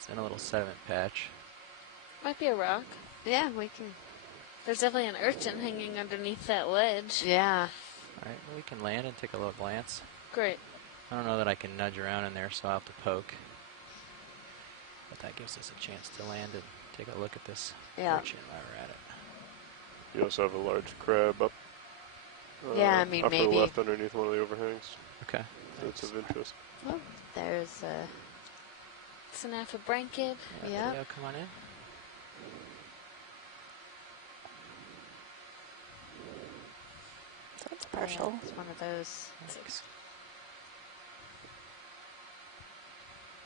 It's in a little sediment patch. Might be a rock. Yeah, we can. There's definitely an urchin hanging underneath that ledge. Yeah. All right, well, we can land and take a little glance. Great. I don't know that I can nudge around in there, so I'll have to poke. But that gives us a chance to land and take a look at this urchin while we're at it. You also have a large crab up. Yeah, I mean, upper maybe. left underneath one of the overhangs. Okay. That's of interest. Well, there's a. It's an aphibranchid. Yeah. Video, come on in. So it's partial. It's one of those. Thanks.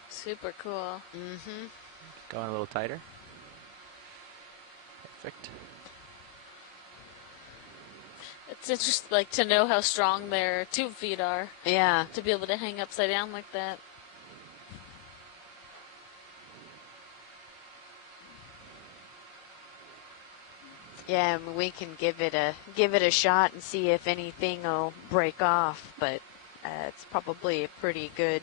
Super cool. Mm-hmm. Going a little tighter. Perfect. It's interesting, like, to know how strong their tube feet are. Yeah. To be able to hang upside down like that. Yeah, and we can give it a shot and see if anything will break off, but it's probably a pretty good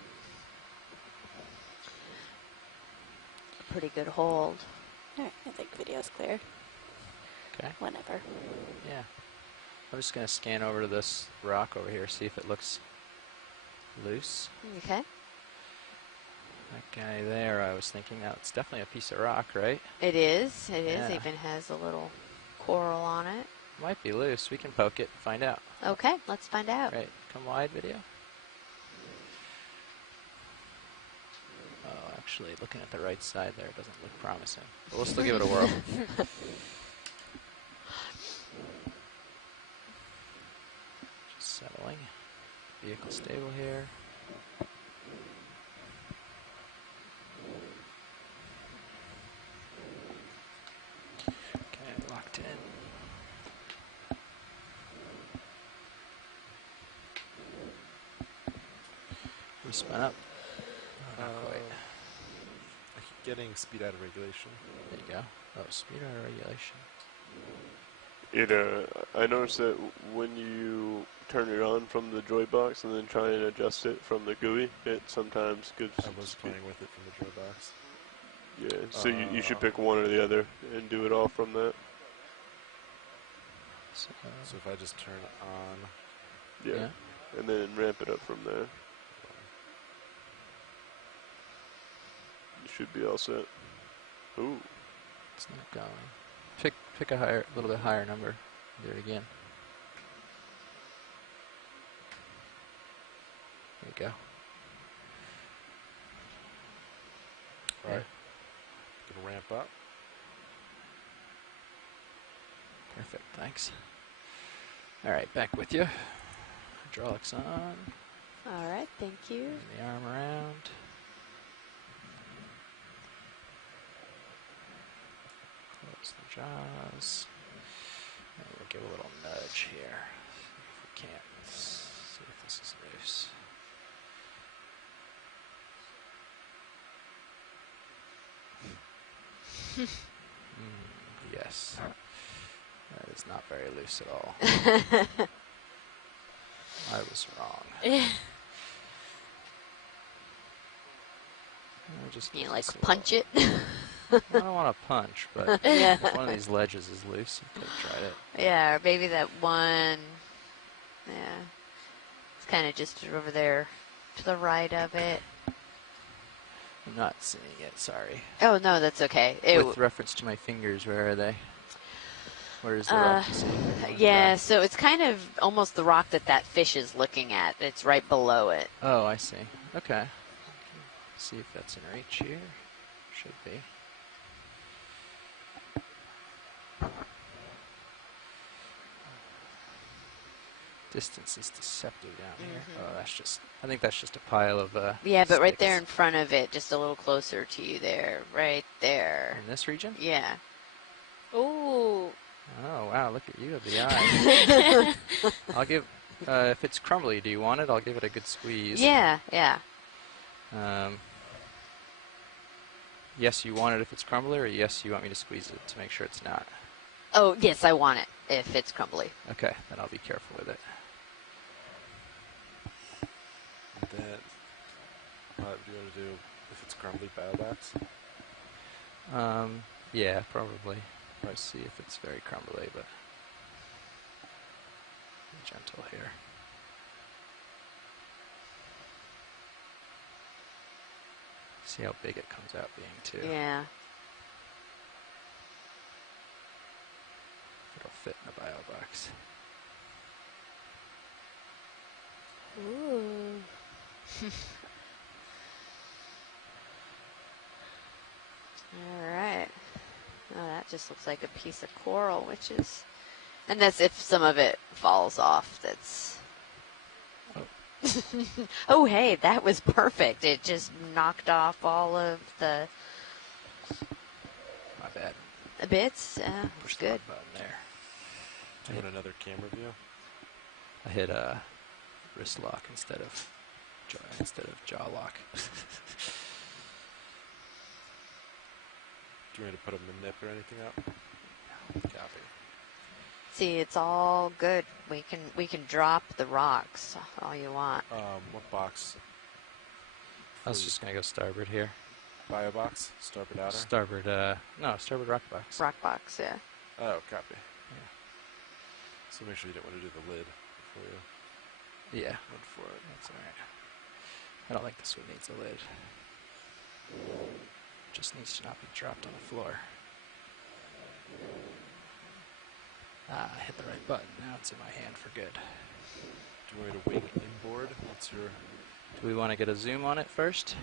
hold. All right, I think video's clear. Okay. Whenever. Yeah. I'm just going to scan over to this rock over here, see if it looks loose. Okay. That guy there, I was thinking, now it's definitely a piece of rock, right? It is. It is. Yeah. Even has a little coral on it. Might be loose. We can poke it and find out. Okay, let's find out. Right. Come wide, video. Oh, actually, looking at the right side there doesn't look promising. But we'll still give it a whirl. Just settling. Vehicle stable here. Okay, locked in. We spun up. Oh, not quite. I keep getting speed out of regulation. There you go. Oh, speed out of regulation. I noticed that when you turn it on from the joy box and then try and adjust it from the GUI, it sometimes gives. I was playing with it from the joy box. Yeah, so you should pick one or the other and do it all from that. So if I just turn it on. Yeah. And then ramp it up from there. You should be all set. Ooh. It's not going. Pick a little bit higher number. Do it again. There you go. All right. Gonna ramp up. Perfect, thanks. All right, back with you. Hydraulics on. All right, thank you. Bring the arm around. Close the jaws. And we'll give a little nudge here. See if we can't. See if this is loose. Yes. That is not very loose at all. I was wrong. Just You like punch it? I don't want to punch, but Yeah. if one of these ledges is loose, you could have tried it. Yeah, or maybe that one. Yeah. It's kind of just over there to the right of it. I'm not seeing it, sorry. Oh, no, that's okay. With reference to my fingers, where are they? Where is the rock? Yeah, so it's kind of almost the rock that fish is looking at. It's right below it. Oh, I see. Okay. See if that's in reach here. Should be. Distance is deceptive down here. Oh, that's just, I think that's just a pile of yeah, but right sticks. there in front of it, just a little closer to you there. Right there. In this region? Yeah. Ooh. Oh, wow, look at you, the eye. I'll give, if it's crumbly, do you want it? I'll give it a good squeeze. Yeah, yeah. Yes, you want it if it's crumbly, or yes, you want me to squeeze it to make sure it's not? Oh, yes, I want it if it's crumbly. Okay, then I'll be careful with it. And then, what do you want to do? if it's crumbly box? Yeah, probably. Let's see if it's very crumbly, but be gentle here. See how big it comes out being too. Yeah. It'll fit in the bio box. Ooh. All right. Oh, that just looks like a piece of coral, which is, and that's if some of it falls off. That's. Oh, hey, that was perfect. It just knocked off all of the My bad. bits. Push It's the good. wrong button there. Do you want another camera view? I hit wrist lock instead of jaw lock. Do you want me to put a nip or anything up? Copy. See, it's all good. We can drop the rocks all you want. What box? I was just gonna go starboard here. Bio box? Starboard outer? Starboard, no, starboard rock box. Rock box, yeah. Oh, copy. Yeah. So make sure you don't want to do the lid before you Yeah, went for it. that's alright. I don't think this one needs a lid. Just needs to not be dropped on the floor. Ah, I hit the right button. Now it's in my hand for good. Do you want me to wing inboard? What's your... Do we want to get a zoom on it first?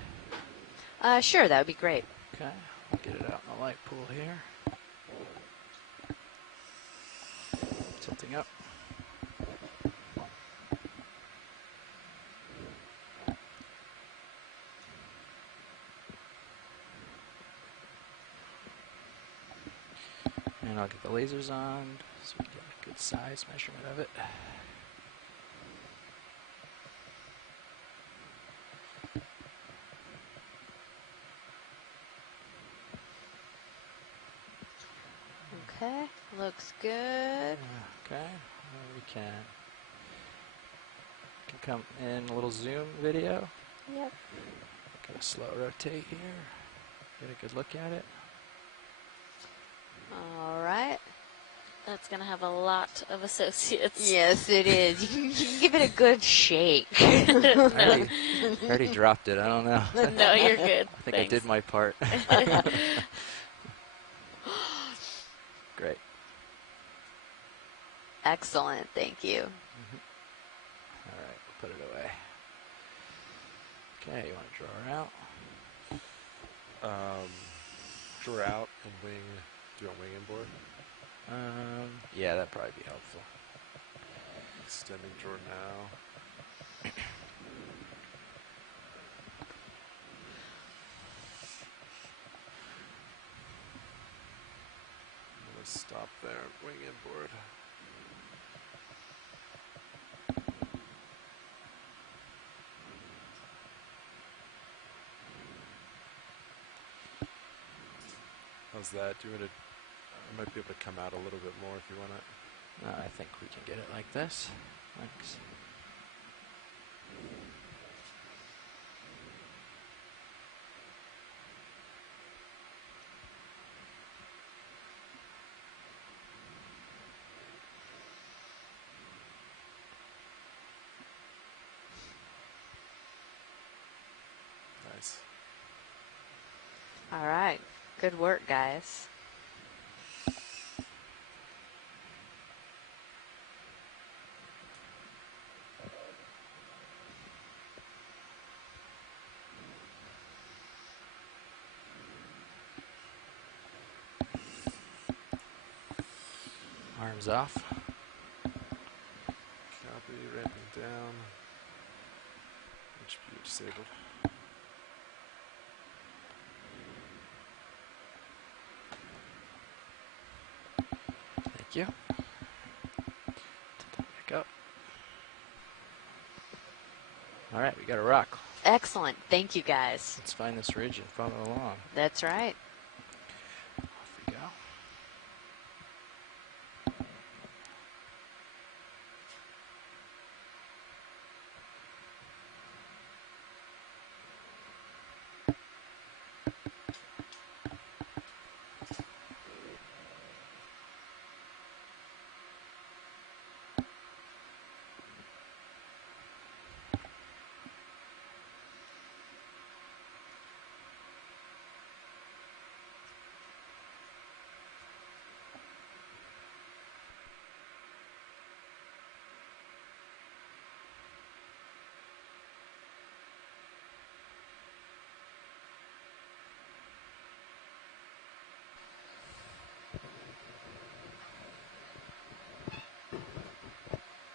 Sure, that would be great. Okay, I'll get it out in the light pool here. Tilting up. And I'll get the lasers on so we can get a good size measurement of it. Okay, looks good. Okay, we can come in a little zoom video. Yep. Get a slow rotate here. Get a good look at it. All right. That's going to have a lot of associates. Yes, it is. You can give it a good shake. I already dropped it. I don't know. No, you're good. I think I did my part. Great. Excellent. Thank you. All right, we'll put it away. Okay, you want to draw her out? Draw out and wing... Do you want wing inboard? Yeah, that'd probably be helpful. Extending draw now. I'm gonna stop there. Wing inboard. How's that? Do you want to... I might be able to come out a little bit more if you want it. I think we can get it like this. Thanks. Nice. All right. Good work, guys. Arms off. Copy, ramping down. HPU disabled. Thank you. Back up. All right, we got a rock. Excellent. Thank you, guys. Let's find this ridge and follow along. That's right. Off we go.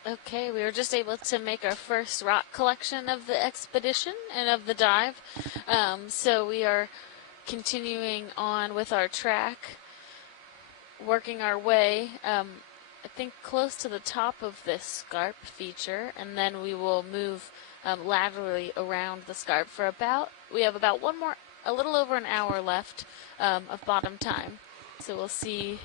Okay, we were just able to make our first rock collection of the expedition and of the dive. So we are continuing on with our track, working our way, I think close to the top of this scarp feature, and then we will move laterally around the scarp for we have about a little over an hour left of bottom time. So we'll see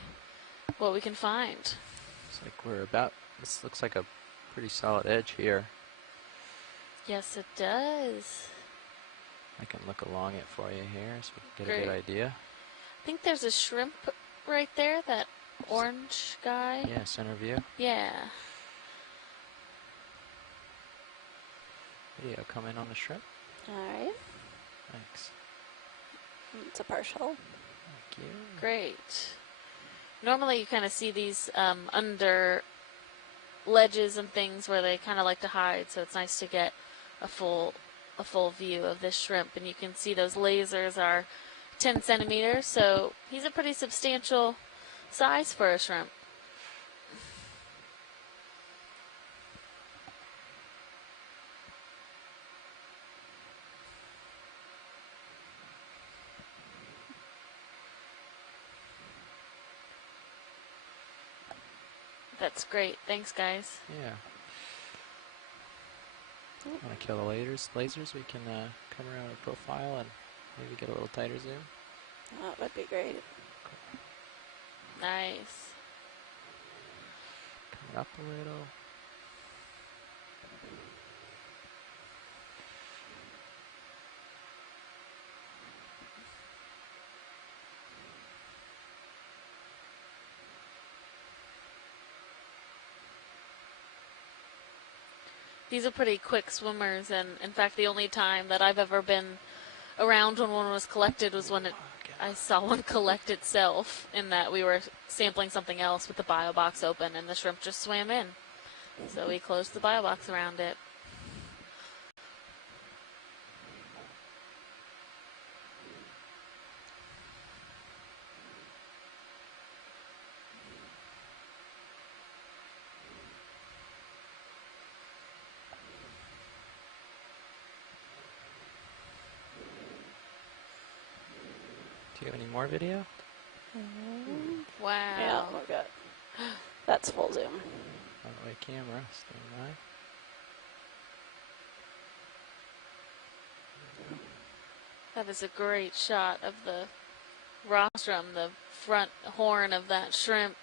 what we can find. Looks like this looks like a pretty solid edge here. Yes, it does. I can look along it for you here so we can get a Great. good idea. I think there's a shrimp right there, that orange guy. Yeah, center view. Yeah. Video coming on the shrimp. Alright. Thanks. It's a partial. Thank you. Great. Normally you kind of see these under ledges and things where they kind of like to hide, so it's nice to get a full view of this shrimp. And you can see those lasers are 10 centimeters, so he's a pretty substantial size for a shrimp. That's great. Thanks, guys. Yeah. Want to kill the lasers? We can come around our profile and maybe get a little tighter zoom. That would be great. Nice. Coming up a little. These are pretty quick swimmers, and in fact the only time that I've ever been around when one was collected was when I saw one collect itself, in that we were sampling something else with the bio box open and the shrimp just swam in. So we closed the bio box around it. Do you have any more video? Wow. Yeah, oh my god. That's full zoom. On the way camera, stand by. That is a great shot of the rostrum, the front horn of that shrimp,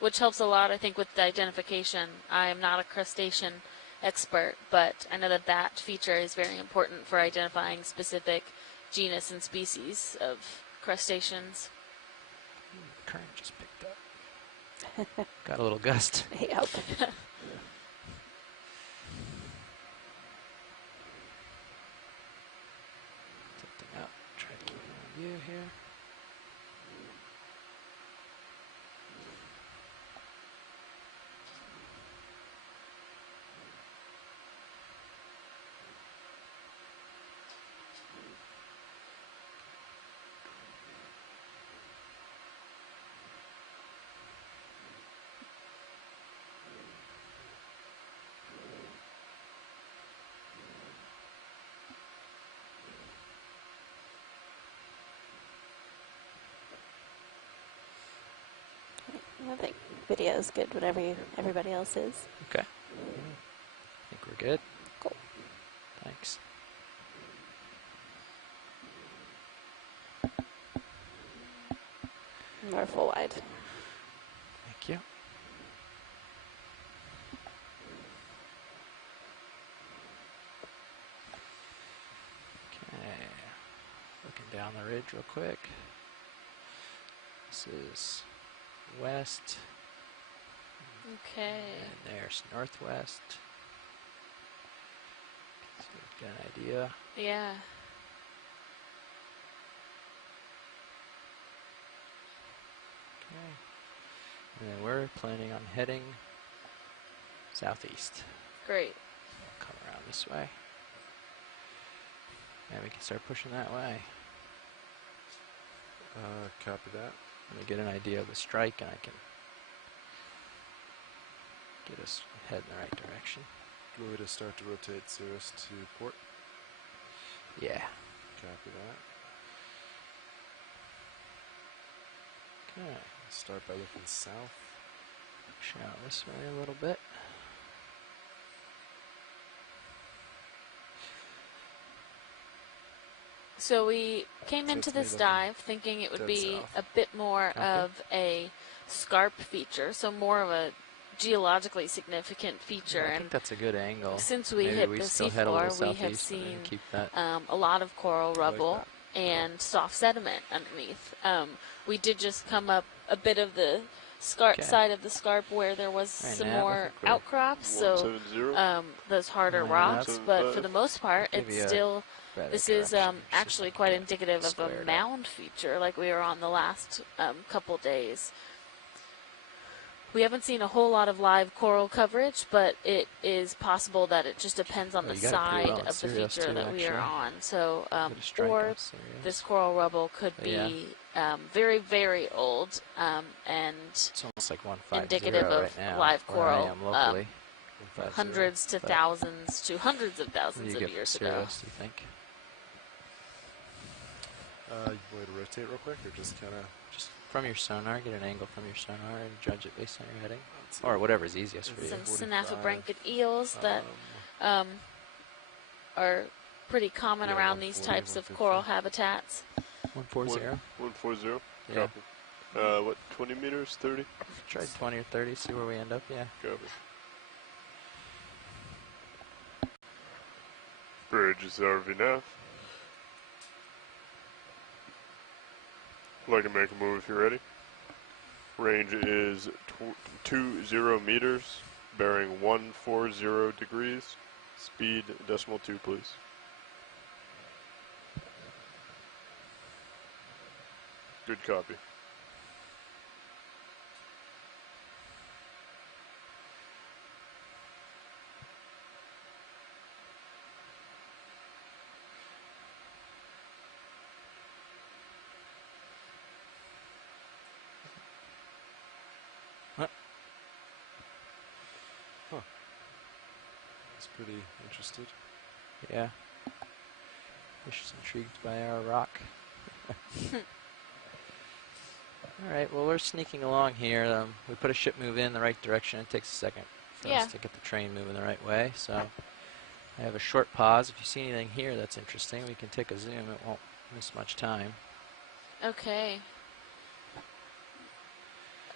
which helps a lot, I think, with the identification. I am not a crustacean expert, but I know that that feature is very important for identifying specific genus and species of crustaceans. Current just picked up. Got a little gust. Yep. Something up. Try to keep it on view here. I think video is good, whatever everybody else is. Okay. I think we're good. Cool. Thanks. More full wide. Thank you. Okay. Looking down the ridge real quick. This is west, Okay. and there's northwest. So we've got an idea. Yeah. Okay. And then we're planning on heading southeast. Great. We'll come around this way. And we can start pushing that way. Copy that. Let me get an idea of the strike, and I can get us head in the right direction. Do you want me to start to rotate Cirrus to port? Yeah. Copy that. Okay. Start by looking south. Push out this way a little bit. So we came into That's me this looking dive thinking it would dead be south. a bit more Copy. of a scarp feature, so more of a geologically significant feature. Yeah, I And think that's a good angle. since we Maybe hit we the still head a little seafloor, we have southeast and then seen keep that. a lot of coral like rubble that. and soft sediment underneath. We did just come up a bit of the scarp Okay. side of the scarp where there was Right some now, I more think we're outcrops, so 170. those harder Line rocks. up. But for the most part, Give it's you a still. better This is direction. See if actually I can quite get it indicative of a squared up. mound feature, like we were on the last couple days. We haven't seen a whole lot of live coral coverage, but it is possible that it just depends on Oh, the you got it pretty side well in of the Sirius feature too, that we are actually. on. So, Bit of strike or on Sirius. this coral rubble could Yeah. be very, very old and It's almost like 150 indicative of right now, live where I coral, am locally. 150. hundreds to But- thousands to hundreds of What do thousands you of get for years ago. Sirius, do you think? You want me to rotate real quick, or just kind of? Just from your sonar, get an angle from your sonar and judge it based on your heading. Or whatever's easiest for you. Some 45. synaphobranchid eels that are pretty common Yeah, around these 140, types of 150. coral habitats. 140. 140. Yeah. Copy. What, 20 meters? 30? Try 20 or 30, see where we end up, yeah. Copy. Bridge is RV nav. I can make a move if you're ready. Range is 20 meters, bearing 140 degrees. Speed .2, please. Good copy. It's pretty interested. Yeah. Fish is intrigued by our rock. Alright, well we're sneaking along here. We put a ship move in the right direction. It takes a second for Yeah. us to get the train moving the right way. So I have a short pause. If you see anything here that's interesting, we can take a zoom. It won't miss much time. Okay.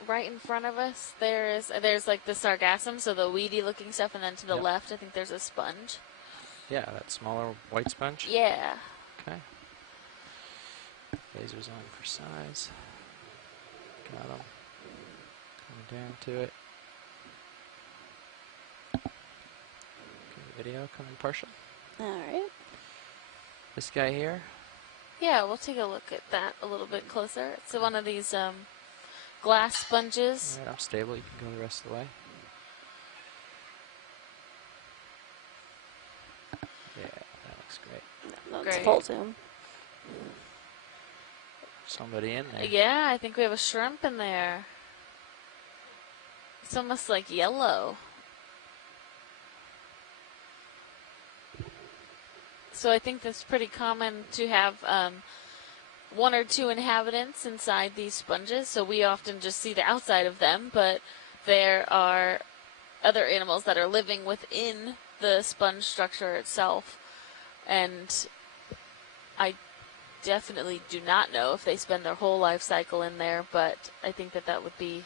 Right in front of us, there's like the sargassum, so the weedy looking stuff, and then to the Yep. left, I think there's a sponge. Yeah, that smaller white sponge. Yeah. Okay. Lasers on for size. Got them. Coming down to it. Okay, video coming partial. All right. This guy here. Yeah, we'll take a look at that a little bit closer. It's one of these glass sponges. Alright, I'm stable. You can go the rest of the way. Yeah, that looks great. That's Great. full zoom. Somebody in there. Yeah, I think we have a shrimp in there. It's almost like yellow. So I think that's pretty common to have one or two inhabitants inside these sponges. So we often just see the outside of them, but there are other animals that are living within the sponge structure itself. And I definitely do not know if they spend their whole life cycle in there, but I think that would be,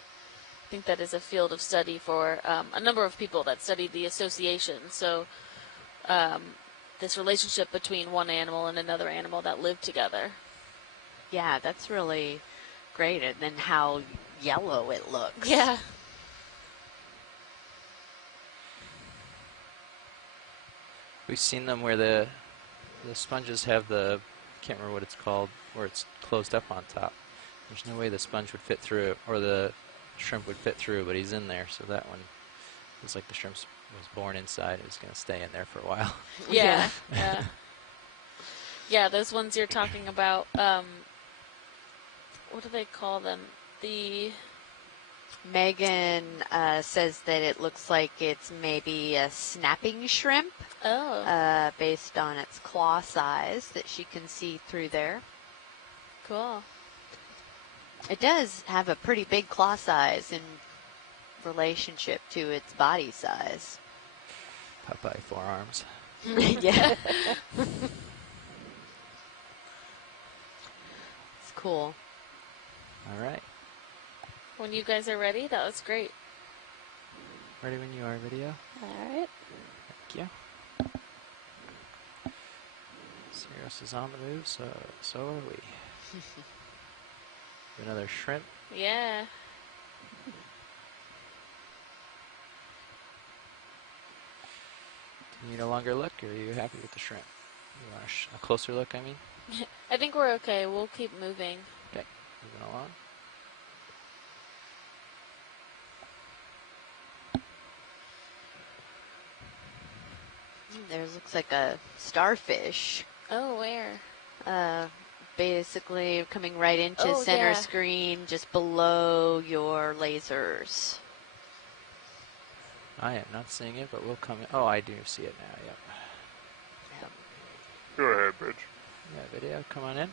I think that is a field of study for a number of people that study the association. So this relationship between one animal and another animal that live together. Yeah, that's really great. And then how yellow it looks. Yeah. We've seen them where the sponges have the, can't remember what it's called, where it's closed up on top. There's no way the sponge would fit through, or the shrimp would fit through, but he's in there, so that one was like the shrimp was born inside. It was going to stay in there for a while. Yeah. Yeah. Yeah, those ones you're talking about, what do they call them? The Megan says that it looks like it's maybe a snapping shrimp Oh, based on its claw size that she can see through there. cool. It does have a pretty big claw size in relationship to its body size. Popeye forearms. Yeah. It's cool. All right. When you guys are ready, that was great. Ready when you are, video. All right. Thank you. Sirius is on the move, so are we. Another shrimp. Yeah. Do you need a longer look, or are you happy with the shrimp? You want a closer look, I mean? I think we're okay. We'll keep moving. Okay, moving along. There looks like a starfish. Oh, where? Basically coming right into Oh, center yeah. screen, just below your lasers. I am not seeing it, but we'll come in. Oh, I do see it now, yep. Go ahead, Bridge. Yeah, video, come on in.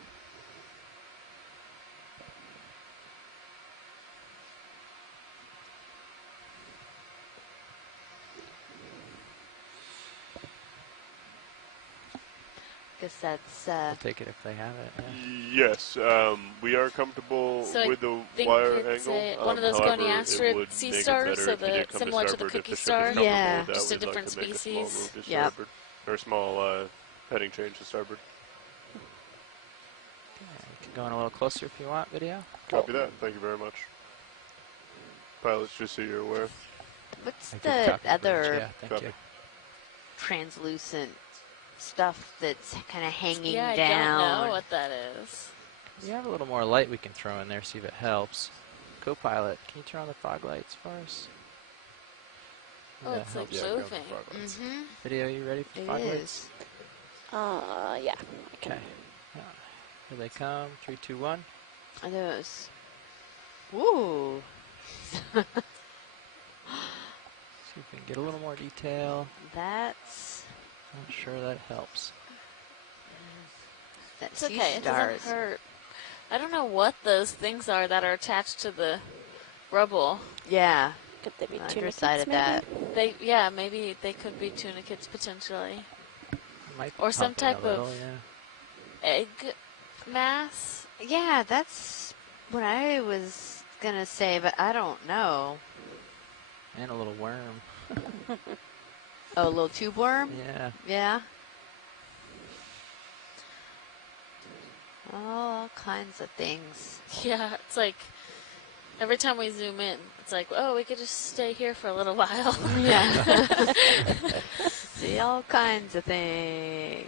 Guess that's We'll take it if they have it, yeah. Yes, we are comfortable So I with the think wire it's angle. one of those however, Goni it Asteroid would sea make it stars, better so if you did come similar to the starboard, if cookie the ship is star. comfortable Yeah. with that, Just a we'd like different to make a small species. move to Yep. starboard, or a small heading change to starboard. Okay, you can go in a little closer if you want, video. Copy that. Thank you very much. Pilots, just so you're aware. what's I did the copy the bridge, other Yeah, thank Copy. you. translucent stuff that's kind of hanging Yeah, I down? don't know what that is. We have a little more light we can throw in there, see if it helps. Co-pilot, can you turn on the fog lights for us? Oh, That it's like helps. Yeah, grab the moving. frog lights. Mm-hmm. Video, you ready for the It fog is. lights? Yeah. I can. Okay. Yeah. Here they come. 3, 2, 1. Are those? Ooh. See if we can get a little more detail. That's Not sure that helps. that It's sea okay. It stars. doesn't hurt. I don't know what those things are that are attached to the rubble. Yeah. Could they be On tunicates, underside of maybe? that. Maybe they could be tunicates potentially. Might be Or some pumping a type little, of- yeah. Egg mass. Yeah, that's what I was gonna say, but I don't know. And a little worm. Oh, a little tube worm? Yeah. Yeah. All kinds of things. Yeah, it's like every time we zoom in, it's like, oh, we could just stay here for a little while. Yeah. See all kinds of things.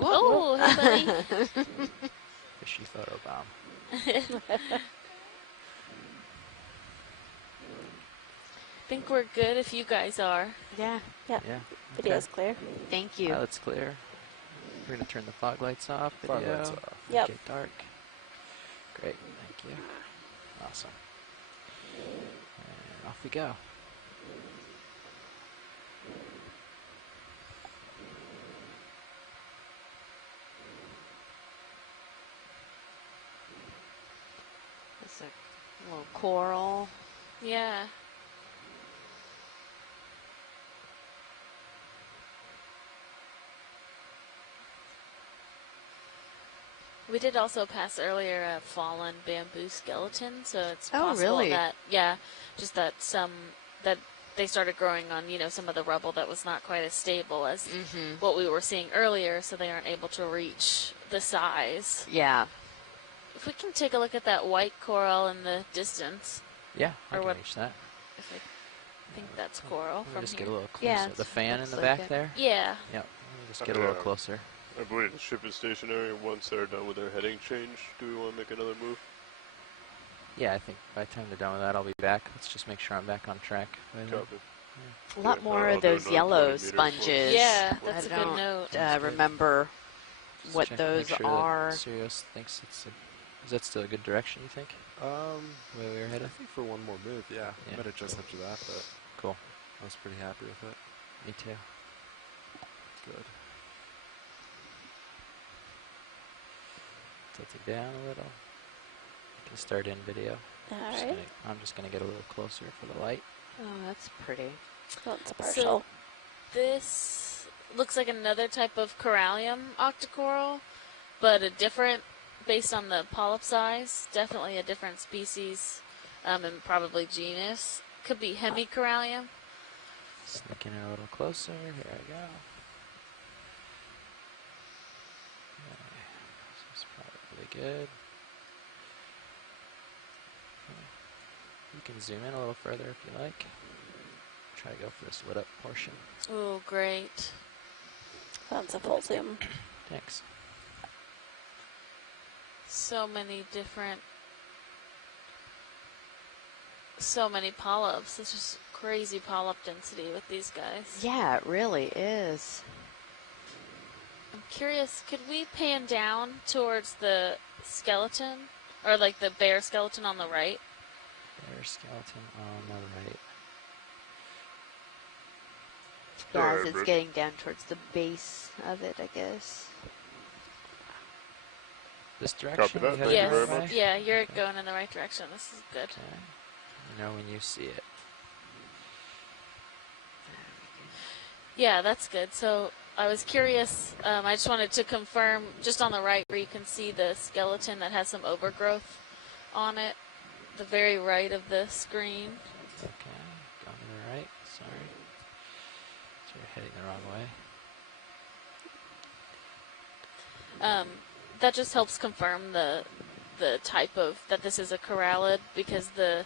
Oh, hey, buddy. Fishy photo bomb. Think we're good if you guys are. Yeah. Yeah. Yeah. Video's clear. Thank you. Pilot's clear. We're going to turn the fog lights off. Fog Video. lights off. Yep. Make it dark. Great. Thank you. Awesome. And off we go. It's a little coral. Yeah. We did also pass earlier a fallen bamboo skeleton, so it's Oh, possible really? that just that that they started growing on some of the rubble that was not quite as stable as Mm-hmm. what we were seeing earlier, so they aren't able to reach the size. Yeah. If we can take a look at that white coral in the distance, Yeah, I Or can what- reach that. if I think that's coral Let me from just here. get a little closer. Yeah, The fan in looks the like back it. there? Yeah. Yep. Let me just get a little Yeah. closer. I believe the ship is stationary. Once they're done with their heading change, do we want to make another move? Yeah, I think by the time they're done with that, I'll be back. Let's just make sure I'm back on track. by then. Copy. A lot Yeah, more I'll of do those another yellow 20 meters once. sponges. Yeah, I that's a good don't note. That's good. remember Just what check- those make sure are. That Sirius thinks it's a Is that still a good direction, you think? The way we were I headed? think for one more move, yeah. Yeah, Might adjust after that, but Cool. I was pretty happy with it. Me too. Good. Tilt it down a little. You can start in video. All Just right. I'm just gonna get a little closer for the light. Oh, that's pretty. Well, it's So partial. this looks like another type of corallium octocoral, but a different, based on the polyp size, definitely a different species, and probably genus. Could be hemicorallium. Sneaking in a little closer. Here I go. Okay. This is probably good. Okay. You can zoom in a little further if you like. Try to go for this lit up portion. Oh, great. That's a full zoom. Thanks. So many polyps. It's just crazy polyp density with these guys. Yeah, it really is. I'm curious, could we pan down towards the skeleton? Or like the bear skeleton on the right? Bear skeleton on the right. Yeah, Alright, as it's Bridge. getting down towards the base of it, I guess. This direction? that. You Thank headed you the very right much. way? Yeah, you're going in the right direction. This is good. Okay. You know when you see it. Yeah, that's good. So I was curious. I just wanted to confirm, just on the right where you can see the skeleton that has some overgrowth on it, the very right of the screen. Okay. Going to the right. Sorry. So you're heading the wrong way. That just helps confirm the type of, that this is a corallid, because the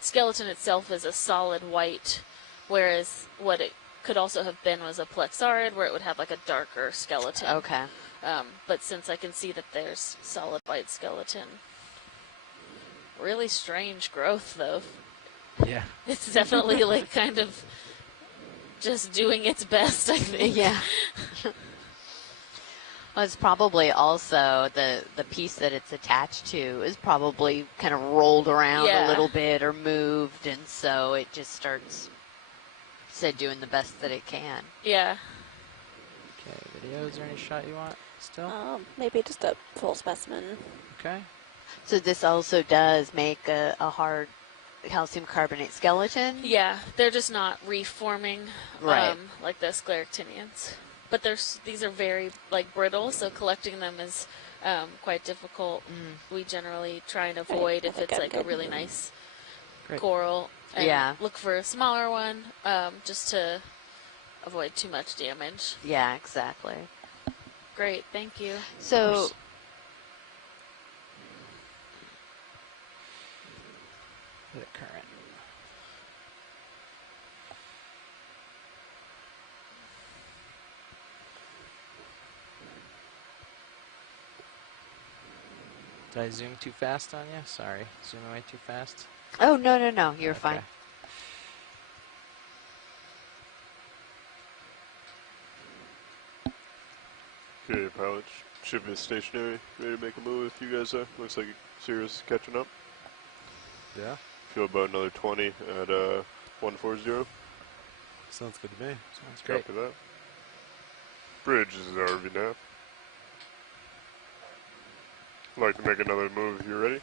skeleton itself is a solid white, whereas what it could also have been was a plexaurid, where it would have like a darker skeleton. Okay. But since I can see that there's solid white skeleton, really strange growth though. Yeah. It's definitely like kind of just doing its best, I think. Yeah. Well, it's probably also the piece that it's attached to is probably kind of rolled around Yeah. a little bit or moved, and so it just starts doing the best that it can. Yeah. Okay. Video. Is there any shot you want still? Maybe just a full specimen. Okay. So this also does make a hard calcium carbonate skeleton. Yeah, they're just not reforming Right. like the scleractinians. But these are very like brittle, so collecting them is quite difficult. We generally try and avoid if I think it's I'm like a good. really nice Great. coral. And Yeah. look for a smaller one just to avoid too much damage. Yeah, exactly. Great, thank you. So course. Hit a current. Did I zoom too fast on you? Sorry. Zooming way too fast? oh no, you're Okay. fine. Okay, pilot. Ship is stationary. Ready to make a move if you guys are. Looks like Sirius is catching up. Yeah, Feel about another 20 at 140. sounds good to me. Sounds great. Copy that. Bridge is RV now. I'd like to make another move if you're ready.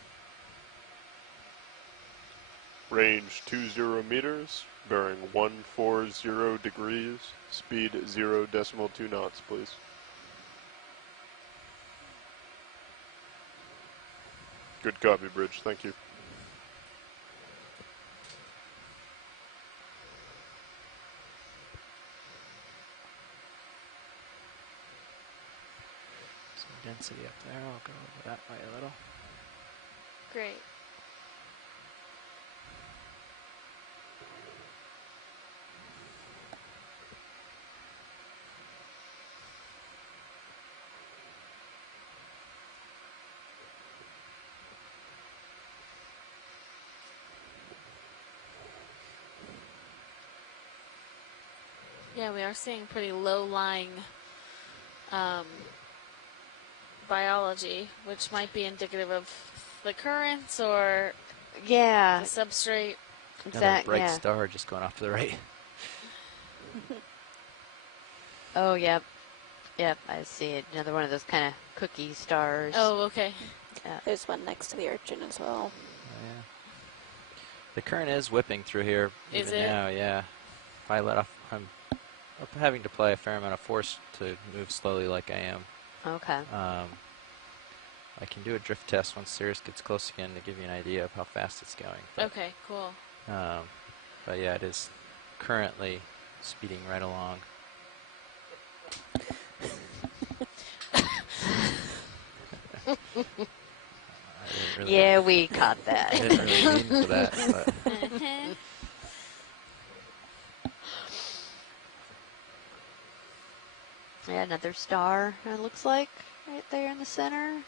Range 20 meters, bearing 140 degrees, speed 0.2 knots, please. Good copy, Bridge. Thank you. Some density up there. I'll go over that way a little. Great. Yeah, we are seeing pretty low-lying biology, which might be indicative of the currents or Yeah, the substrate. Another bright yeah. star just going off to the right. Oh, yep. Yep, I see it. Another one of those kind of cookie stars. Oh, okay. Yeah. There's one next to the urchin as well. Oh, yeah. The current is whipping through here Is even it? now, yeah. If I let off, I'm having to apply a fair amount of force to move slowly like I am. Okay. I can do a drift test once Cirrus gets close again to give you an idea of how fast it's going. But, Okay, cool. but yeah, it is currently speeding right along. Yeah, we caught I that. didn't really mean for that, but Yeah, another star, it looks like, right there in the center.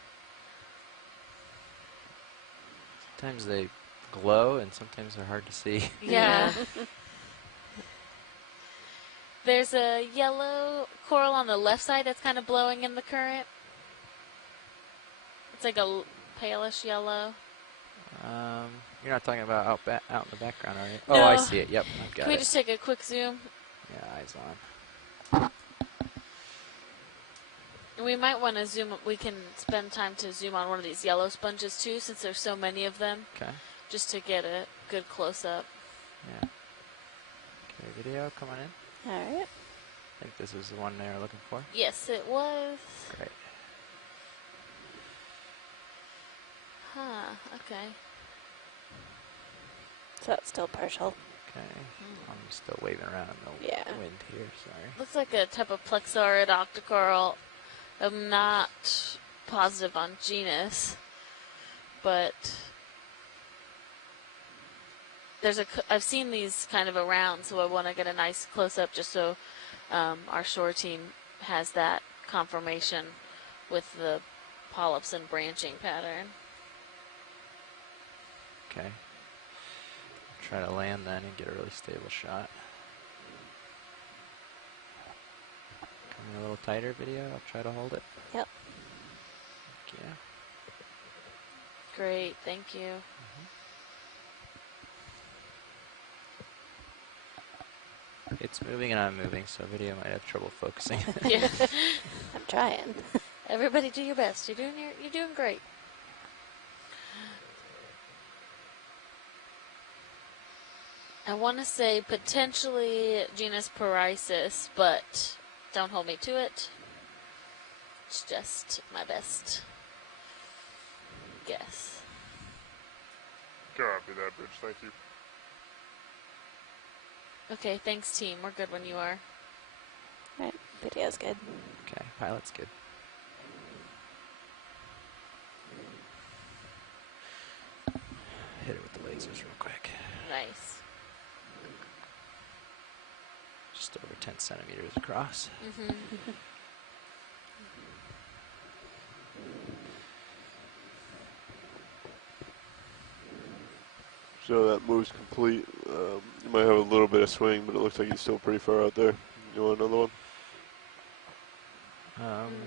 sometimes they glow and sometimes they're hard to see. Yeah. There's a yellow coral on the left side that's kind of blowing in the current. It's like a palish yellow. You're not talking about out in the background, are you? No. Oh, I see it. Yep, I've got Can we it. just take a quick zoom? Yeah, eyes on. We might want to zoom. We can spend time to zoom on one of these yellow sponges too, since there's so many of them, Okay. just to get a good close-up. Yeah. Okay, video, come on in. All right. I think this is the one they were looking for. Yes, it was. Great. Huh, okay. So it's still partial. Okay. I'm still waving around in the Yeah. wind here, sorry. Looks like a type of plexaurid octocoral. I'm not positive on genus, but I've seen these kind of around, so I want to get a nice close-up just so our shore team has that confirmation with the polyps and branching pattern. Okay. Try to land then and get a really stable shot. Coming a little tighter, video. I'll try to hold it. Yep. Yeah. Great, thank you. It's moving and I'm moving, so video might have trouble focusing. Yeah. I'm trying. Everybody do your best. You're doing great. I want to say potentially genus Parisis, but don't hold me to it. It's just my best guess. Copy that, Bridge. Thank you. Okay, thanks team. We're good when you are. All right. Video's good. Okay, pilot's good. Hit it with the lasers real quick. Nice. Just over 10 centimeters across. So that move's complete. You might have a little bit of swing, but it looks like he's still pretty far out there. You want another one?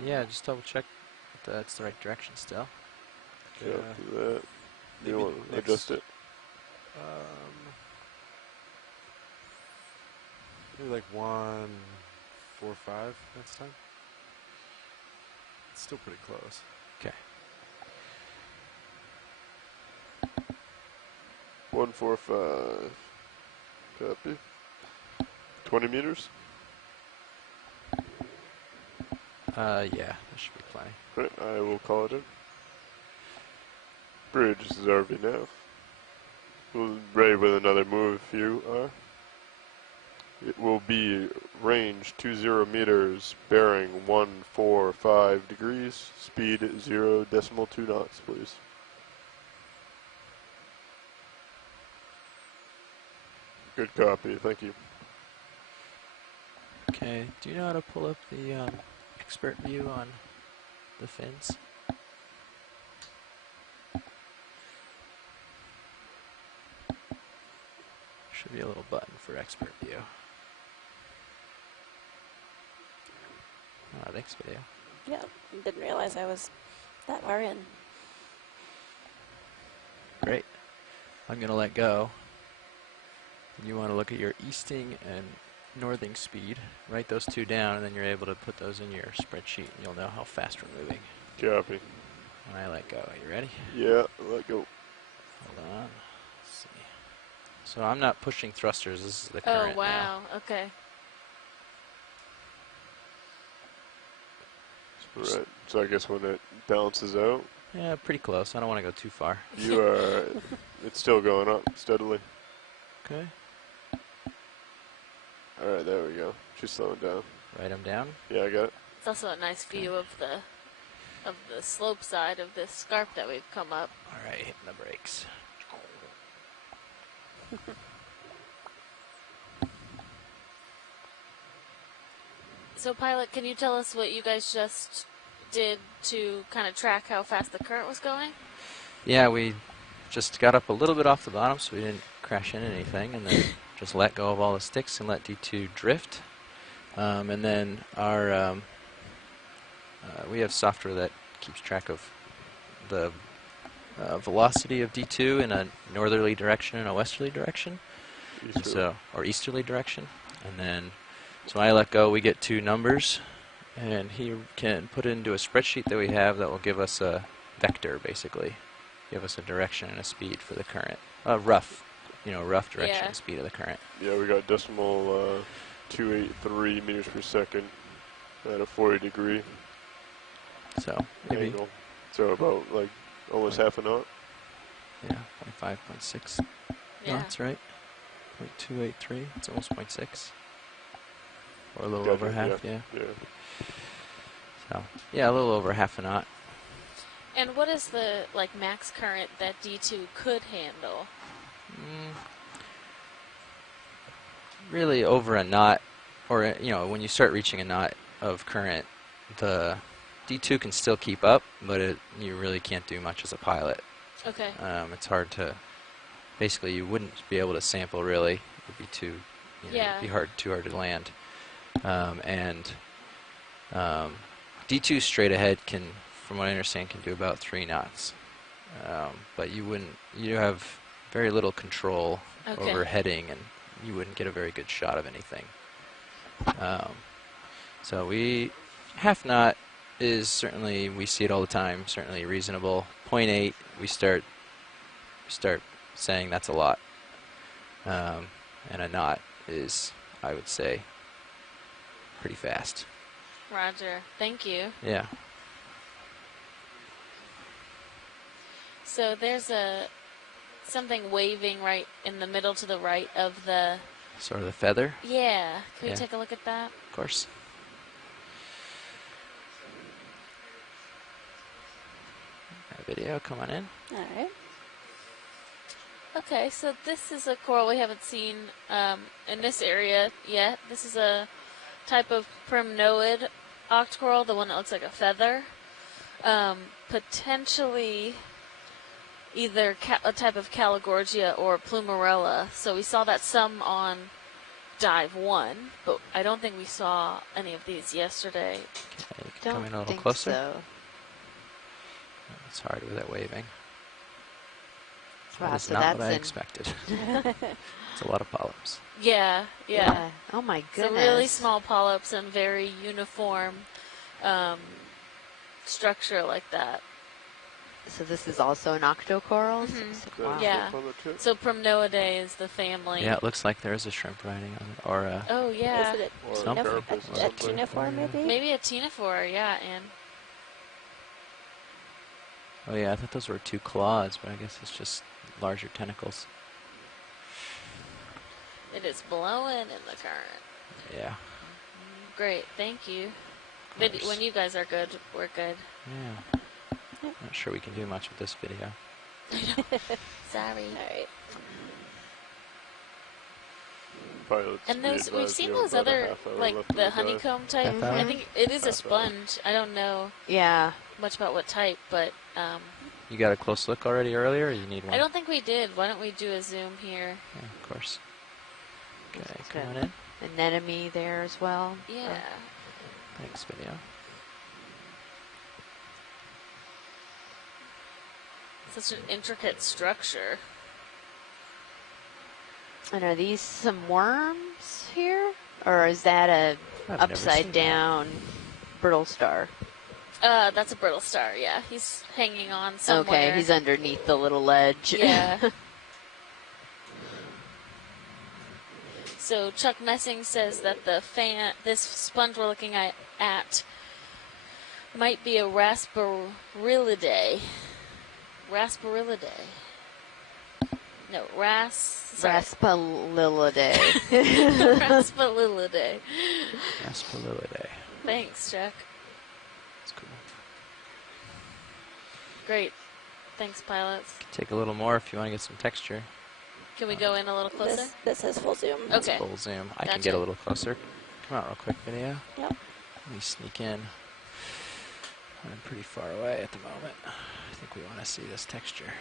Yeah, just double check that that's the right direction still. Yeah, do that. You maybe want to next- adjust it? Maybe like 1.45 next time. It's still pretty close. Okay. 145. Copy. 20 meters. Yeah, that should be plenty. Right, I will call it in. Bridge, this is RV now. We'll ready with another move if you are. It will be range 20 meters, bearing 145 degrees, speed 0.2 knots, please. Good copy, thank you. Okay, do you know how to pull up the expert view on the fins? Should be a little button for expert view. Oh, thanks, video. Yeah, didn't realize I was that far in. Great. I'm going to let go. You want to look at your easting and northing speed. Write those two down, and then you're able to put those in your spreadsheet, and you'll know how fast we're moving. Copy. When I let go. Are you ready? Yeah, let go. Hold on. Let's see. So I'm not pushing thrusters. This is the Oh, current wow. Okay. Right. So I guess when it balances out, now. Yeah, pretty close. I don't want to go too far. you are. It's still going up steadily. Okay. All right, there we go. She's slowing down. Write them down. Yeah, I got it. It's also a nice view of the slope side of this scarp that we've come up. All right, hitting the brakes. So, pilot, can you tell us what you guys just did to kind of track how fast the current was going? Yeah, we just got up a little bit off the bottom so we didn't crash into anything, and then just let go of all the sticks and let D2 drift. And then our we have software that keeps track of the velocity of D2 in a northerly direction and a westerly direction, or easterly direction. And then, so I let go, we get two numbers, and he can put it into a spreadsheet that we have that will give us a vector, basically. Give us a direction and a speed for the current. Rough direction and speed of the current. Yeah, we got decimal 283 meters per second at a 40 degree So maybe, angle. So about like almost half a knot. yeah, 0.5, 0.6. No, Yeah. that's right. 0.283. It's almost 0.6. Or a little over half, yeah. Yeah. So, yeah, a little over half a knot. And what is the max current that D2 could handle? Really over a knot, or when you start reaching a knot of current, the D2 can still keep up, but you really can't do much as a pilot. Okay. It's hard to, basically you wouldn't be able to sample really. It would be too, Yeah. it'd be too hard to land. D2 straight ahead can, from what I understand, can do about 3 knots. But you have very little control Okay. over heading, and you wouldn't get a very good shot of anything. So half knot is certainly, we see it all the time, certainly reasonable. 0.8, we start saying that's a lot. And a knot is, I would say, pretty fast. Roger. Thank you. Yeah. So there's something waving right in the middle to the right of the... Sort of the feather, Yeah. Can we Yeah. take a look at that? of course. Got a video, come on in. All right. Okay, so this is a coral we haven't seen in this area yet. This is a type of primnoid octocoral, the one that looks like a feather. Potentially either a type of Caligorgia or Plumarella. So we saw that some on dive 1, but I don't think we saw any of these yesterday. Okay, Don't come in a little think closer. so. It's hard with that waving. Wow, That is so not that's what I an- expected. It's a lot of polyps. Yeah. Oh my So goodness. really small polyps and very uniform structure like that. So this is also an octocoral? Mhm. Wow. Yeah. On the tip. So Primnoidae is the family. Yeah, it looks like there is a shrimp riding on it, or a Oh yeah. Is it Or a Something. carapace or a something. ctenophore, maybe? Maybe a ctenophore, yeah, and oh yeah, I thought those were 2 claws, but I guess it's just larger tentacles. it is blowing in the current. Yeah. Great, thank you. Of course. When you guys are good, we're good. Yeah. Not sure we can do much with this video. Sorry. All right. Pilots And be those we've advised seen you have those about a other half hour like left of the dive. honeycomb type. Half hour? I think it is a Half hour. sponge. I don't know Yeah. much about what type, but You got a close look already earlier, or you need one? I don't think we did. Why don't we do a zoom here? Yeah, of course. Okay, Just come a- on in. Anemone there as well. Yeah. Thanks, video. Such an intricate structure. And are these some worms here? Or is that a I've never upside seen down brittle star? That's a brittle star, yeah. He's hanging on somewhere. Okay, he's underneath the little ledge. Yeah. So Chuck Messing says that this sponge we're looking at might be a Rasparillidae. Rasparillidae. No, Raspalillidae. Rasparillidae. Rasparillidae. Thanks, Chuck. That's cool. Great. Thanks, pilots. Take a little more if you want to get some texture. Can we go in a little closer? This is full zoom. Okay. Full zoom. I can Gotcha. get a little closer. Come out real quick, video. Yep. Let me sneak in. I'm pretty far away at the moment. I think we want to see this texture.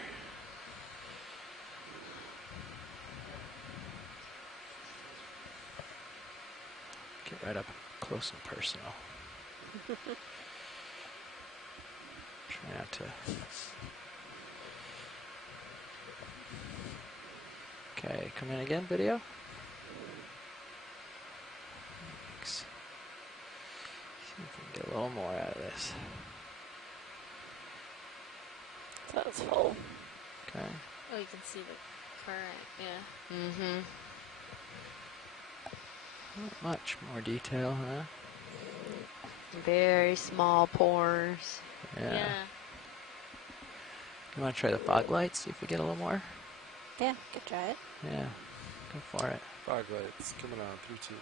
Get right up close and personal. Try not to. Okay, come in again, video. Thanks. See if we can get a little more out of this. So it's full. Okay. Oh, you can see the current, yeah. Mm-hmm. Not much more detail, huh? Very small pores. Yeah. You want to try the fog lights? See if we get a little more? Yeah, could try it. Yeah. Go for it. Fog lights coming on. 3, 2, 1.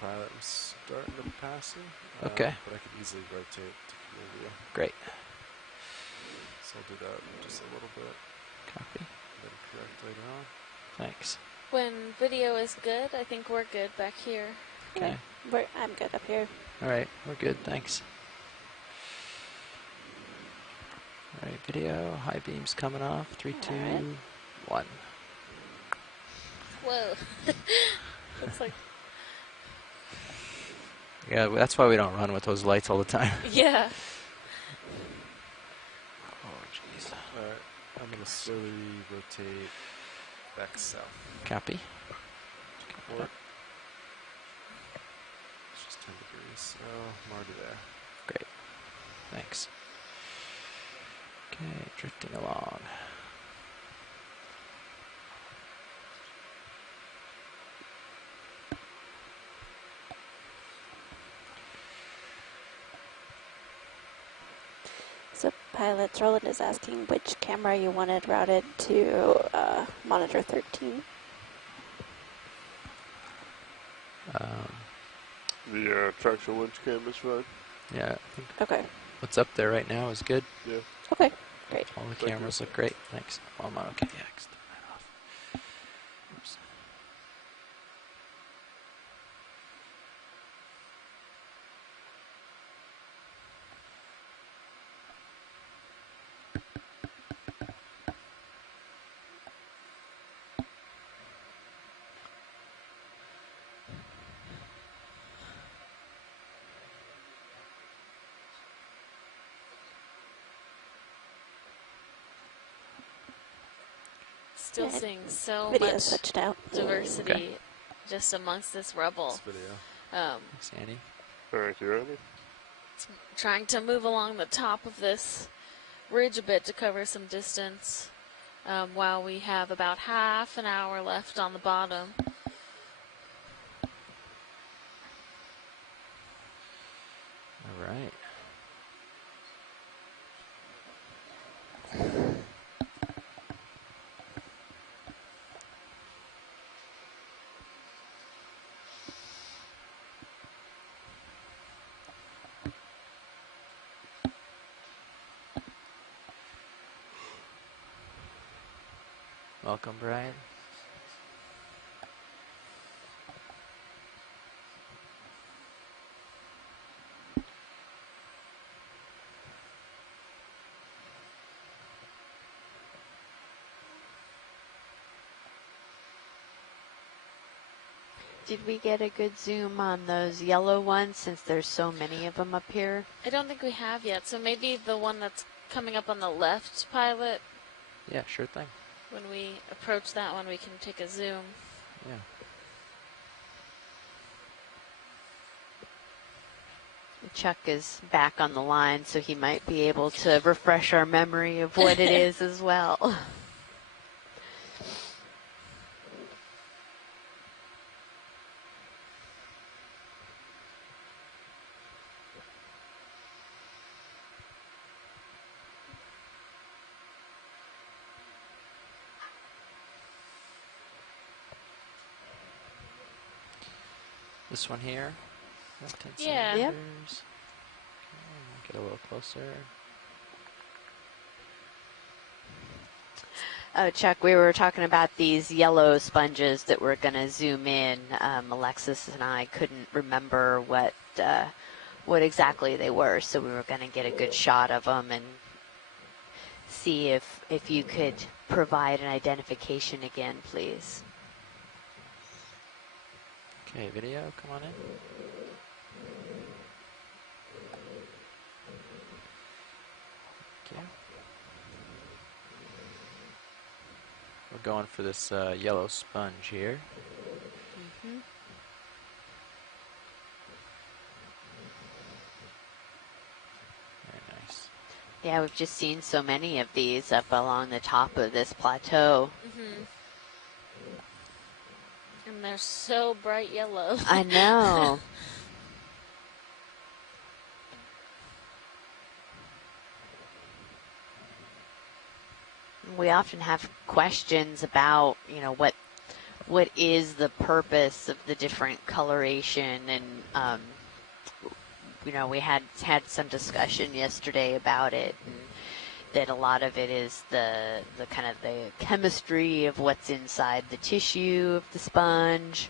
Pilot, I'm starting to pass you. Okay. But I could easily rotate to come over you. Great. So I'll do that just a little bit. Copy. Then correct later on. Thanks. When video is good, I think we're good back here. Okay. I'm good up here. All right. We're good. Thanks. All right. Video. High beams coming off. 3, 2, All right. 1. Whoa. Looks like, Yeah, that's why we don't run with those lights all the time. yeah. Oh, jeez. Alright, I'm going to slowly rotate back south. Copy. Or it's just 10 degrees, so I'm already there. Great. Thanks. Okay, drifting along. So pilots, Roland is asking which camera you wanted routed to monitor 13. The traction winch cam is fine. Yeah, I think Okay. what's up there right now is good. Yeah. Okay. Great. All the Thank you. cameras look great. Thanks. Well, I'm on okay. Yeah, turn that off. Oops. Still Yeah. seeing so Video much switched out. diversity Okay. just amongst this rubble. This video. Thanks, Andy. Alright, you ready? Trying to move along the top of this ridge a bit to cover some distance while we have about half an hour left on the bottom. All right. Welcome, Brian. Did we get a good zoom on those yellow ones since there's so many of them up here? I don't think we have yet, so maybe the one that's coming up on the left, pilot, Yeah, sure thing. when we approach that one, we can take a zoom. Yeah. Chuck is back on the line, so he might be able to refresh our memory of what it is as well. This one here. About 10 Yeah. Yep. centimeters. Okay, get a little closer. Oh, Chuck, we were talking about these yellow sponges that were going to zoom in. Alexis and I couldn't remember what exactly they were, so we were going to get a good shot of them and see if you could provide an identification again, please. Okay, video, come on in. Okay. We're going for this yellow sponge here. Mm-hmm. Very nice. Yeah, we've just seen so many of these up along the top of this plateau. Mm-hmm. And they're so bright yellow. I know. We often have questions about, what is the purpose of the different coloration, and we had some discussion yesterday about it, and that a lot of it is the kind of the chemistry of what's inside the tissue of the sponge.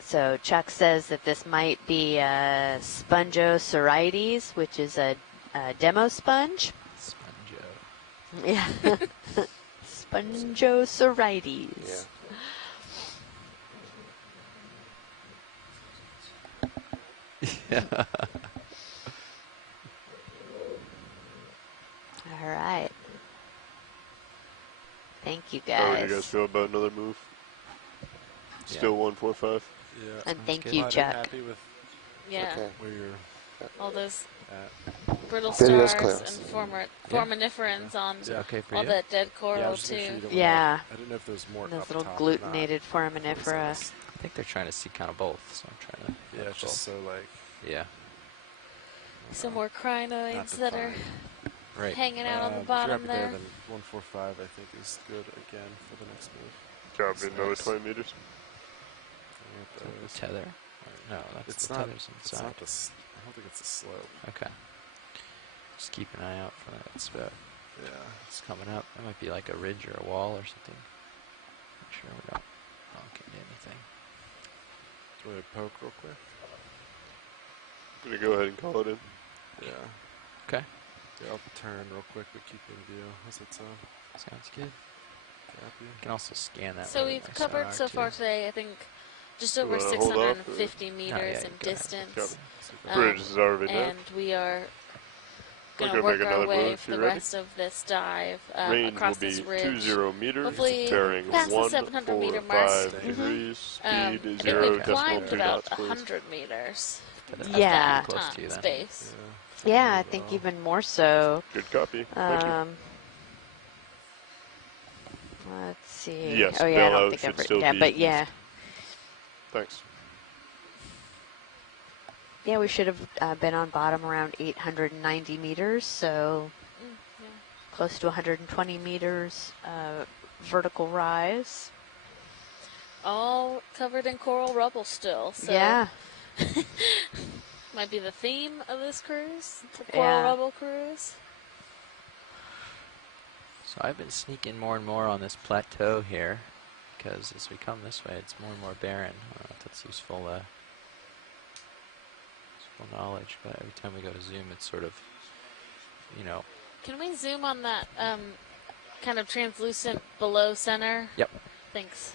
So Chuck says that this might be Spongocereides, which is a demo sponge. Spongo. Yeah. Spongocereides. Yeah. All right. Thank you, How do guys. you guys feel about another move? Still 145. Yeah. And Sounds thank good. you, Mighty Chuck. happy with Okay. where you're All those at. brittle Video's stars clear. and forminiferans on Is it okay for all you? that dead Yeah, I coral was just making sure too. you don't Yeah. wanna- I didn't know if there was more Those up little top or not. glutenated foraminifera. I think they're trying to see kind of both, so I'm trying to. Yeah, look it's just both. so like. Yeah, Some more crinoids that are right. hanging out on the If you're bottom happy there. then 145 I think is good again for the next move. Copy another 20 meters. Is that Those. the tether? Or, no, that's It's the not. tether's It's inside. not the. I don't think it's the slope. Okay. Just keep an eye out for that spout. Yeah. It's coming up. It might be like a ridge or a wall or something. Make sure we don't bonk into anything. Do you want to poke real quick? I'm gonna go ahead and call it in. Yeah. Okay. Yeah, I'll turn real quick, but keep in view. How's that sound? Sounds good. Happy? You can also scan that. So with we've my covered sonar, so too. far today, I think, just You over wanna hold off, 650 meters yeah, in go ahead. distance. Copy. Bridge is already down. And we are We're going to gonna work make our another way move. for You the ready? rest of this dive Range across will be this ridge. 20 meters, Hopefully bearing past the 700 meter mark. 145 degrees, I speed think 0 we've decimal climbed 2 about knots, please. 100 meters Tether. of Yeah. that Close to you then. space. Yeah. Yeah, I think even more so. Good copy. Thank you. Let's see. Yes, oh yeah, I bailout don't think should I've written still down, be but yeah, Thanks. yeah, we should have been on bottom around 890 meters, so Yeah. close to 120 meters vertical rise. All covered in coral rubble still. So Yeah, might be the theme of this cruise, the coral Yeah. rubble cruise. So I've been sneaking more and more on this plateau here, because as we come this way, it's more and more barren. I don't know if that's useful knowledge, but every time we go to zoom, it's sort of, Can we zoom on that kind of translucent below center? Yep. Thanks.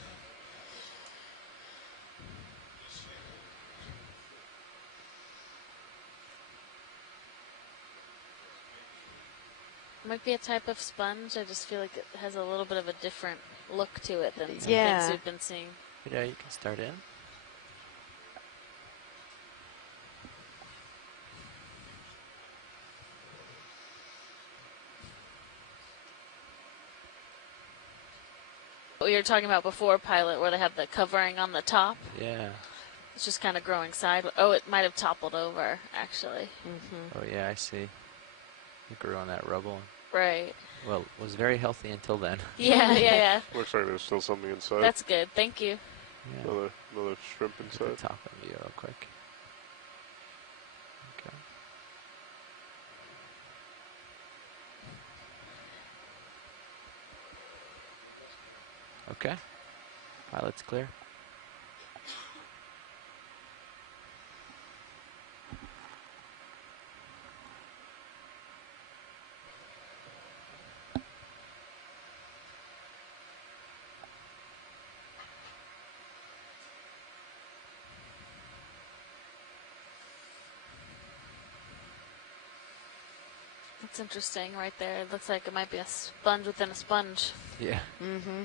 Might be a type of sponge. I just feel like it has a little bit of a different look to it than some things we've been seeing. Yeah, you can start in. What we were talking about before, Pilot, where they have the covering on the top. Yeah. It's just kind of growing sideways. Oh, it might have toppled over, actually. Oh, yeah, I see. It grew on that rubble. Right. Well, it was very healthy until then. Yeah. Looks like there's still something inside. That's good. Thank you. Yeah. Another shrimp Get inside. the top of you real quick. Okay. Okay. Pilot's clear. That's interesting right there. It looks like it might be a sponge within a sponge. Yeah. Mm-hmm.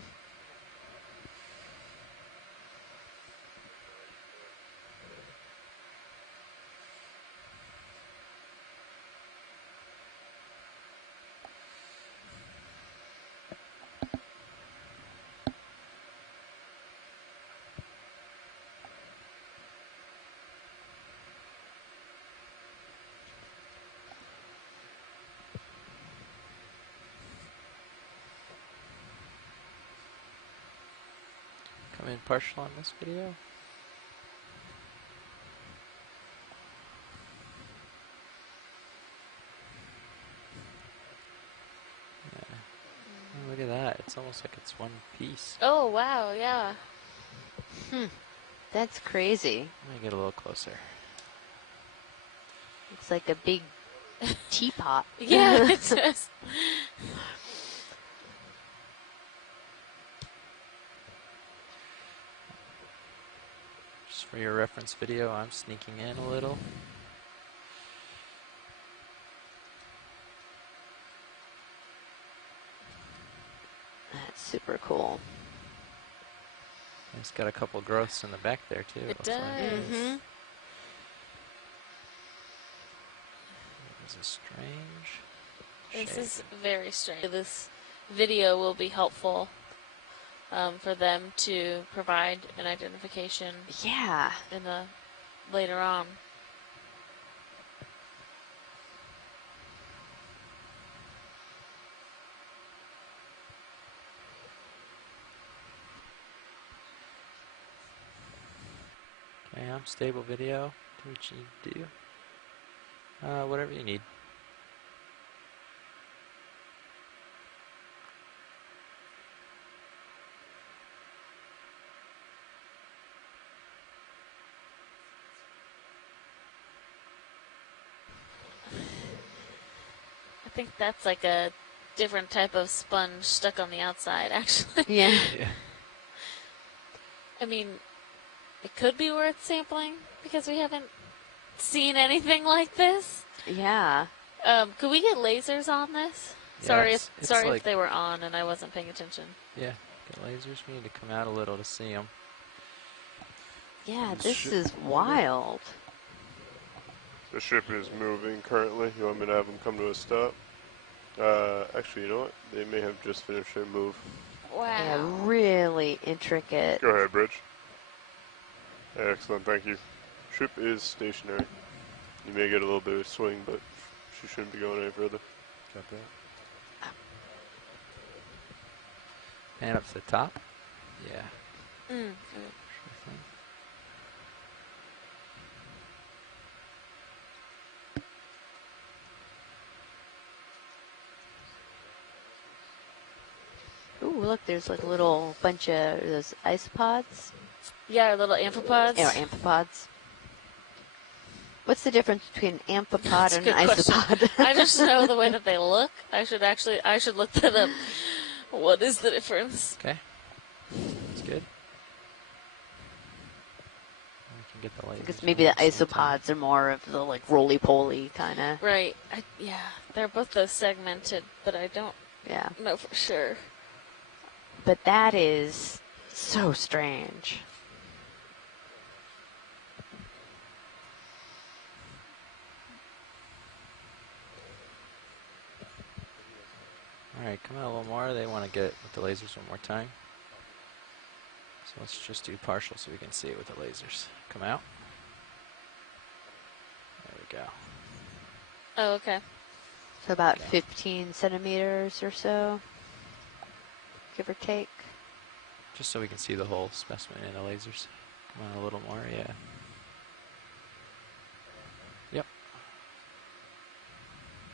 Come in partial on this video. Yeah. Oh, look at that. It's almost like it's one piece. Oh, wow, yeah. That's crazy. Let me get a little closer. It's like a big teapot. Yeah, it does. Just for your reference video, I'm sneaking in a little. That's super cool. It's got a couple growths in the back there too. It looks like. does. Mm-hmm. This is strange. This shape. is very strange. This video will be helpful for them to provide an identification Yeah. in the later on. Okay, I'm stable video. Do what you need to do. Whatever you need. I think that's like a different type of sponge stuck on the outside, actually. Yeah. Yeah. I mean, it could be worth sampling because we haven't seen anything like this. Yeah. Could we get lasers on this? Yeah, Sorry, it's if like- they were on and I wasn't paying attention. Yeah. Get lasers. We need to come out a little to see them. Yeah, This this ship- is wild. The ship is moving currently. You want me to have them come to a stop? Actually, you know what? They may have just finished their move. Wow. Yeah, really intricate. Go ahead, Bridge. Excellent, thank you. Ship is stationary. You may get a little bit of swing, but she shouldn't be going any further. Got that? Pan up to the top. Yeah. Mm. Sure thing. Ooh, look, there's like a little bunch of those isopods. Yeah, our little amphipods. Yeah, or amphipods. What's the difference between an amphipod That's a and an good question. isopod? I just know the way that they look. I should look that up. What is the difference? Okay. That's good. We can get the lasers Because maybe on the at the same time. isopods are more of the like roly-poly kind of. Right. Yeah, they're both those segmented, but I don't Yeah. know for sure. But that is so strange. Alright, come out a little more. They want to get it with the lasers one more time. So let's just do partial so we can see it with the lasers. Come out. There we go. Oh, okay. So about Okay. 15 centimeters or so, give or take. Just so we can see the whole specimen in the lasers. Come on a little more, yeah. Yep.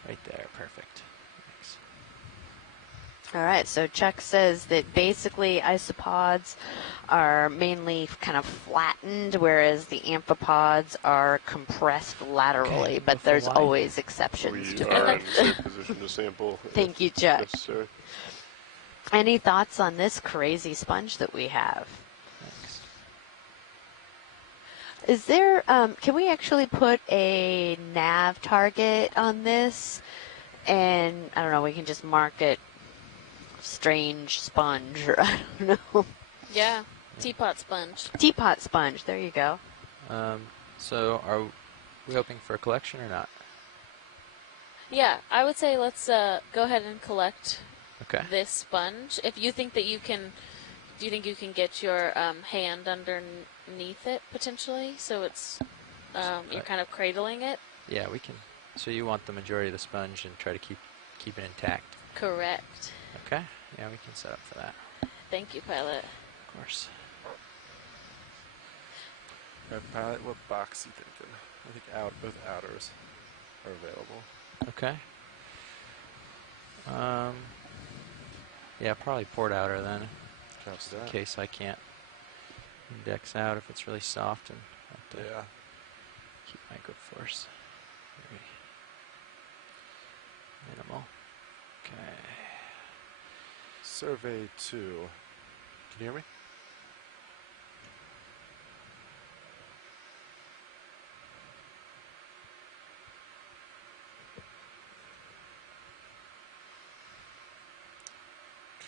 Right there, perfect. Thanks. All right, so Chuck says that basically isopods are mainly kind of flattened, whereas the amphipods are compressed laterally, Okay, but beautiful there's line. always exceptions We to are it. in safe position to sample. Thank you, if Chuck. necessary. Any thoughts on this crazy sponge that we have? Thanks. Is there, can we actually put a nav target on this? And, I don't know, we can just mark it strange sponge, or I don't know. Yeah. Teapot sponge. Teapot sponge, there you go. So are we hoping for a collection or not? Yeah, I would say let's go ahead and collect Okay. this sponge. If you think that you can, do you think you can get your hand underneath it potentially? So it's you're kind of cradling it. Yeah, we can. So you want the majority of the sponge and try to keep it intact. Correct. Okay. Yeah, we can set up for that. Thank you, pilot. Of course. Pilot, what box you thinking? I think both outers are available. Okay. Yeah, probably port outer then, Copy just in that. case I can't index out if it's really soft and have to Yeah. keep my good force very minimal. Okay. Survey 2. Can you hear me?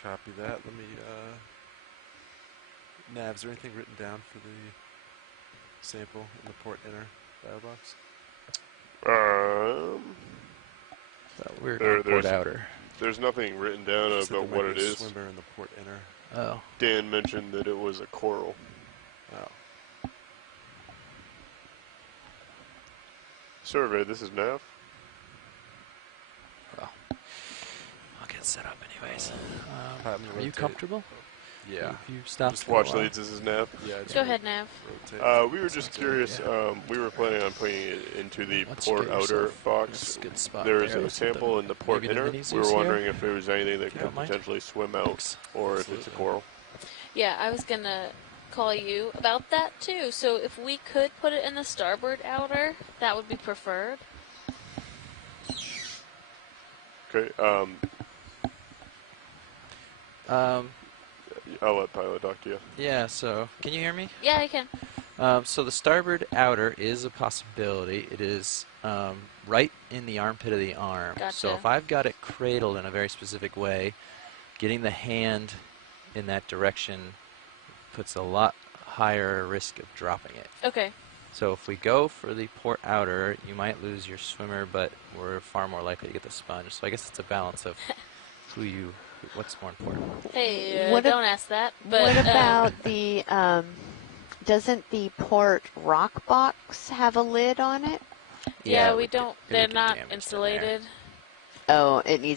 Copy that. Let me, Nav, is there anything written down for the sample in the port inner firebox? We're There- going port there's- outer. There's nothing written down Said there about might what be it a is. swimmer in the port inner. Oh. Dan mentioned that it was a coral. Oh. Survey, this is Nav. Well, I'll get set up anyways. I'm gonna Are you rotate. comfortable? Yeah. You stopped Just for a Watch while? leads, this is Nav. Yeah. just Go ahead, Nav. rotate. We were just Sounds good, curious. yeah. We were planning on putting it into the Once you port get outer yourself in box. a good spot There's there, a let's get sample the- in the port maybe the inner. mini We Zeus were here, wondering if there was anything that if you could don't mind. potentially swim out, Thanks. or if it's a Absolutely. coral. Yeah, I was gonna call you about that too. So if we could put it in the starboard outer, that would be preferred. Okay. I'll let Pilot talk to you. Yeah, so can you hear me? Yeah, I can. So the starboard outer is a possibility. It is right in the armpit of the arm. So Gotcha. if I've got it cradled in a very specific way, getting the hand in that direction puts a lot higher risk of dropping it. Okay. So if we go for the port outer, you might lose your swimmer, but we're far more likely to get the sponge. So I guess it's a balance of what's more important. Hey, What ab- don't ask that. But What about the, doesn't the port rock box have a lid on it? yeah, it we would don't. it They're would get not damaged in there. insulated. Oh, it needs